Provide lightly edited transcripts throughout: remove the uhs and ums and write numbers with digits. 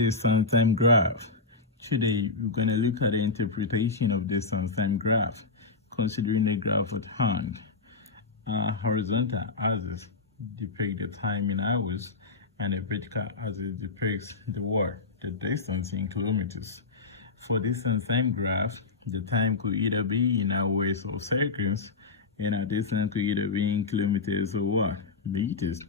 distance time graph. Today, we're going to look at the interpretation of distance time graph, considering the graph at hand. Horizontal axis depicts the time in hours, and the vertical axis depicts the distance in kilometers. For distance time graph, the time could either be in hours or seconds, and our distance could either be in kilometers or meters.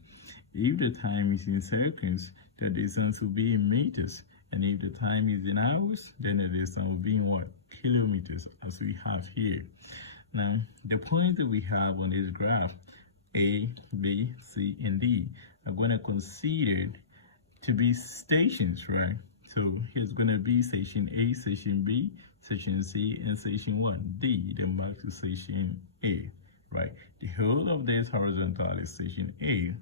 If the time is in seconds, the distance will be in meters. And if the time is in hours, then the distance will be in kilometers, as we have here. Now, the points that we have on this graph, A, B, C, and D, are going to consider to be stations, right? So here's going to be station A, station B, station C, and station D, then back to station A, right? The whole of this horizontal is station A,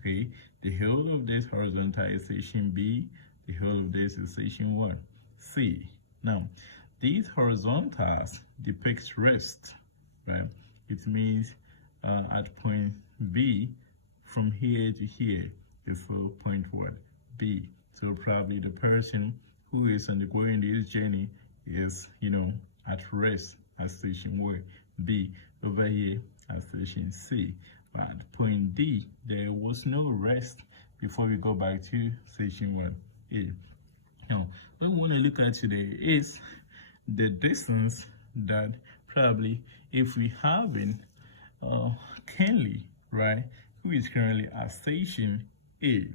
okay? The whole of this horizontal is station B, the whole of this is station C. Now, these horizontals depicts rest, right? It means at point B, from here to here is for point B. So probably the person who is undergoing this journey is, at rest at station B. Over here at station C. But at point D, there was no rest before we go back to station A. Now, what we want to look at today is the distance that probably, if we have in Kenley, right, who is currently at station A,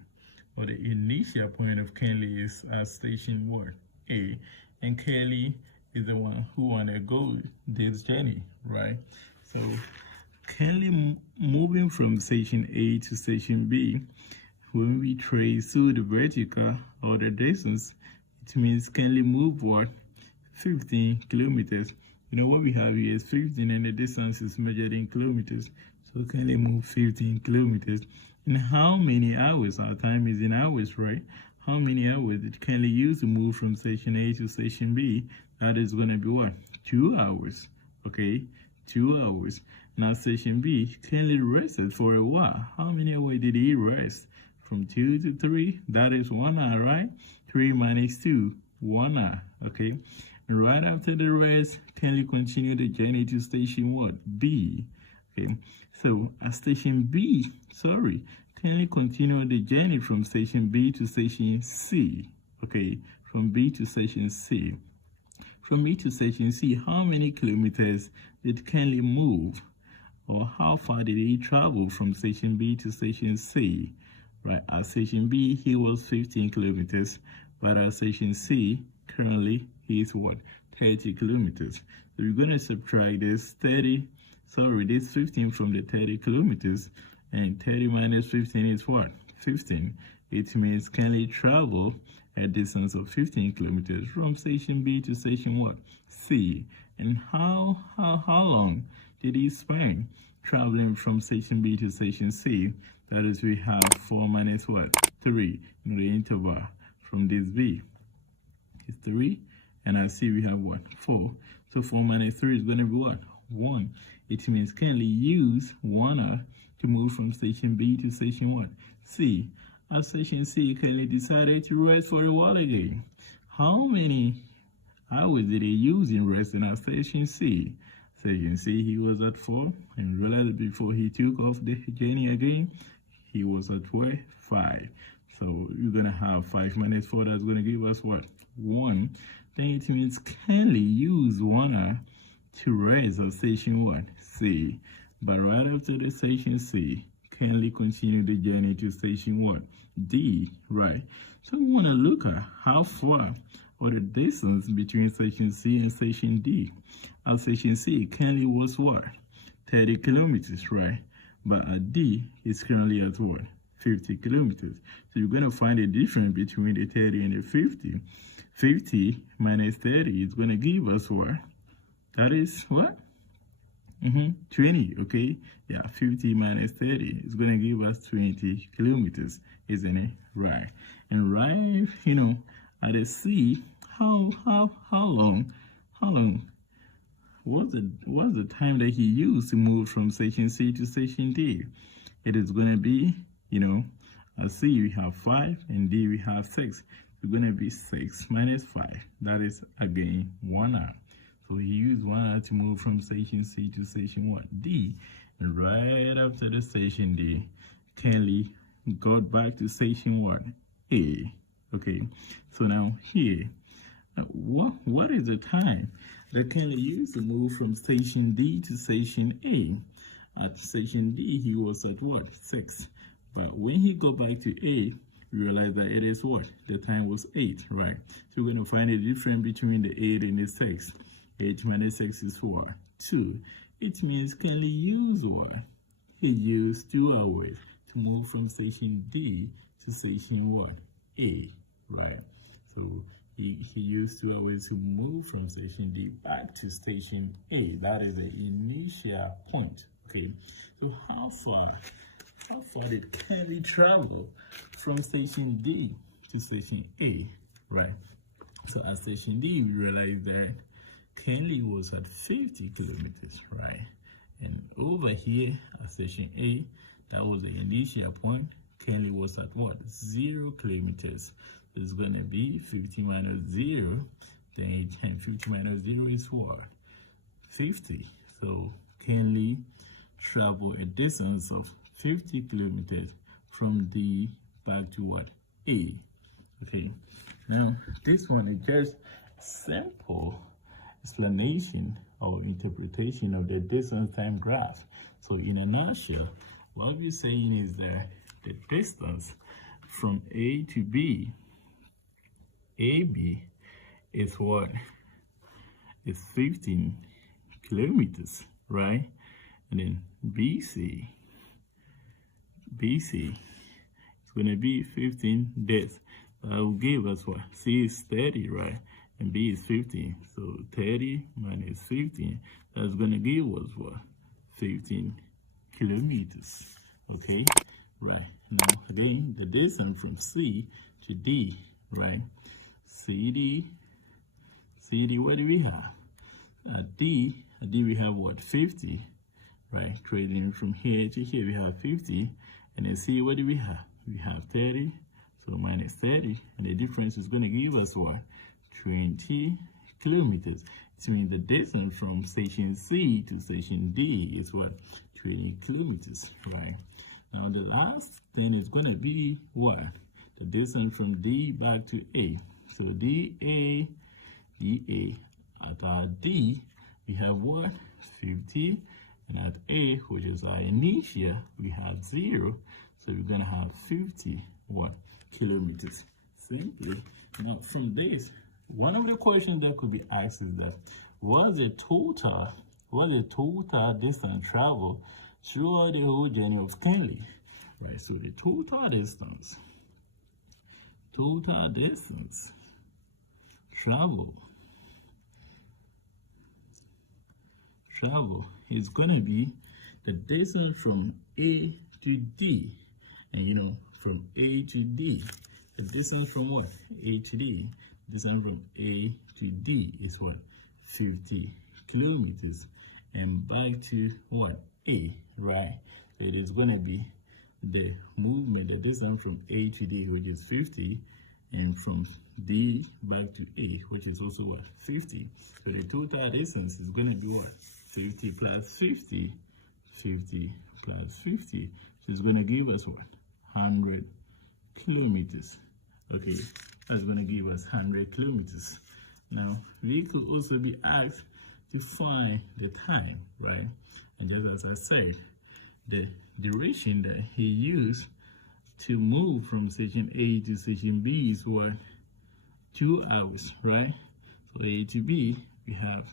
or the initial point of Kenley is at station A, and Kelly is the one who want to go this journey, right? So Kenley moving from station A to station B, when we trace through the vertical or the distance, it means Kenley move 15 kilometers. What we have here is 15 and the distance is measured in kilometers. So Kenley move 15 kilometers. In how many hours? Our time is in hours, right? How many hours did Kenley use to move from station A to station B? That is going to be 2 hours, okay? 2 hours. Now station B, Kenley rested for a while. How many hours did he rest? From 2 to 3, that is 1 hour, right? 3 minus 2, 1 hour, okay? And right after the rest, Kenley continued the journey to station B, okay? So at station B, Kenley continued the journey from station B to station C, okay? From B to station C. From B to station C, how many kilometers did Kenley move? Or how far did he travel from station B to station C? Right, at station B, he was 15 kilometers, but at station C, currently, he is 30 kilometers. So we're going to subtract this 15 from the 30 kilometers, and 30 minus 15 is 15. It means Kenley traveled a distance of 15 kilometers from station B to station C. And how long did he spend traveling from station B to station C? That is, we have 4 minus 3 in the interval from this B. It's 3, and at C we have 4. So 4 minus 3 is going to be 1. It means Kenley used 1 hour to move from station B to station C. At station C, Kenley decided to rest for a while again. How many hours did he use in resting at station C? Station C, he was at 4, and realized before he took off the journey again, he was at 5. So you're going to have 5 minus 4, that's going to give us 1. Then it means Kenley used 1 hour to rest at station C. But right after the station C, Kenley continued the journey to station D, right? So we want to look at how far or the distance between station C and station D. At station C, Kenley was 30 kilometers, right? But at D, it's currently at 50 kilometers. So you're going to find the difference between the 30 and the 50. 50 minus 30 is going to give us That is 20, okay? Yeah, 50 minus 30 is going to give us 20 kilometers, isn't it? Right. And right, at the C, how long what's the time that he used to move from station C to station D? It is going to be, at C we have 5 and D we have 6. it's going to be 6 minus 5. That is, again, 1 hour. So he used 1 hour to move from station C to station what? D. And right after the station D, Kenley got back to station what? A. Okay, so now here, what is the time that Kenley used to move from station D to station A? At station D, he was at what? 6. But when he got back to A, we realized that it is what? The time was 8, right? So we're going to find the difference between the 8 and the 6. 8 minus 6 is what? 2. It means Kenley used what? He used 2 hours to move from station D to station what? A, right? So he used 2 hours to move from station D back to station A. That is the initial point, okay? So how far did Kenley travel from station D to station A, right? So at station D, we realized that Kenley was at 50 kilometers, right? And over here at station A, that was the initial point. Kenley was at what? 0 kilometers. So it's going to be 50 minus 0. Then 50 minus 0 is what? 50. So Kenley traveled a distance of 50 kilometers from D back to what? A. Okay. Now, this one is just simple explanation or interpretation of the distance time graph. So in a nutshell, what we're saying is that the distance from A to B, AB, is what? It's 15 kilometers, right? And then BC, it's going to be 15 days. That will give us what? C is 30, right? And B is 15. So 30 minus 15, that's going to give us what? 15 kilometers. Okay, right. Now, again, the distance from C to D, right? CD, what do we have? At D we have what? 50, right? Trading from here to here, we have 50. And then C, what do we have? We have 30, so minus 30. And the difference is going to give us what? 20 kilometers. It means the distance from station C to station D is what? 20 kilometers, right? Now the last thing is going to be what? The distance from D back to A. So DA, at our D, we have what? 50. And at A, which is our initial, we have 0. So we're going to have 50 what? Kilometers. Simply. Now from this, one of the questions that could be asked is that what is the total distance traveled throughout the whole journey of Kenley? Right, so the total distance travel is going to be the distance from A to D. And you know, from A to D, the distance from what? A to D. The distance from A to D is what? 50 kilometers. And back to what? A, right? So it is going to be the movement, the distance from A to D, which is 50, and from D back to A, which is also what? 50. So the total distance is going to be what? 50 plus 50, 50 plus 50. So it's going to give us what? 100 kilometers. Okay, that's going to give us 100 kilometers. Now, we could also be asked to find the time, right? And just as I said, the duration that he used to move from station A to station B is what? 2 hours, right? So A to B, we have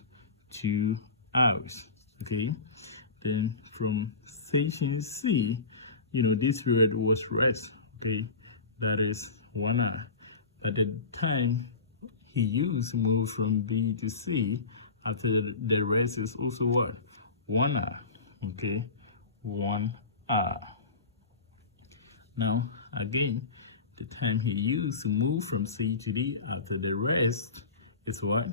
2 hours, okay? Then from station C, you know, this period was rest, okay? That is 1 hour. At the time he used to move from B to C, after the rest is also what? 1 hour, okay? 1 hour. Now, again, the time he used to move from C to D after the rest is what?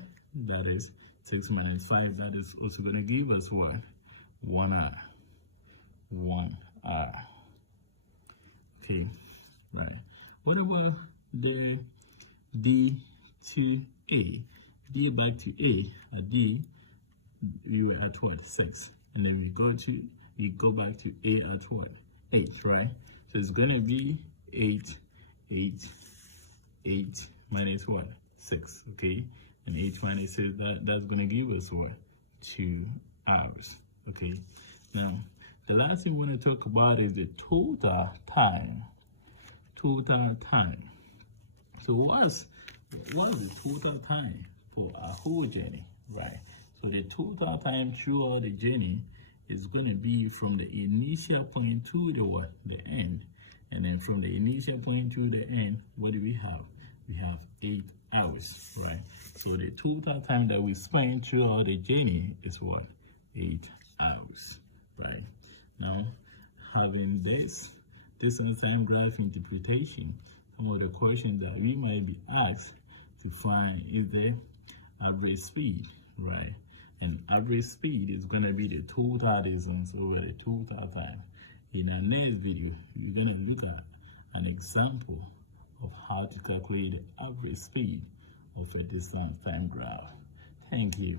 That is 6 minus 5. That is also going to give us what? 1 hour. 1 hour. Okay, right. What about the D to A, D back to A, at D, we were at what? 6. And then we go back to A at what? 8, right? So it's going to be 8, 8, 8 minus what? 6, okay? And 8 minus 6, that's going to give us what? 2 hours, okay? Now, the last thing we want to talk about is the total time. Total time. So what's the total time for a whole journey, right? So the total time throughout the journey is going to be from the initial point to the what? The end. And then from the initial point to the end, what do we have? We have 8 hours, right? So the total time that we spend throughout the journey is what? 8 hours, right? Now, having this distance time graph interpretation, some of the questions that we might be asked to find is the average speed, right? And average speed is going to be the total distance over the total time. In our next video, we're going to look at an example of how to calculate the average speed of a distance time graph. Thank you.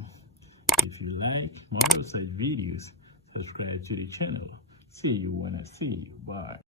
If you like more such videos, subscribe to the channel. See you when I see you. Bye.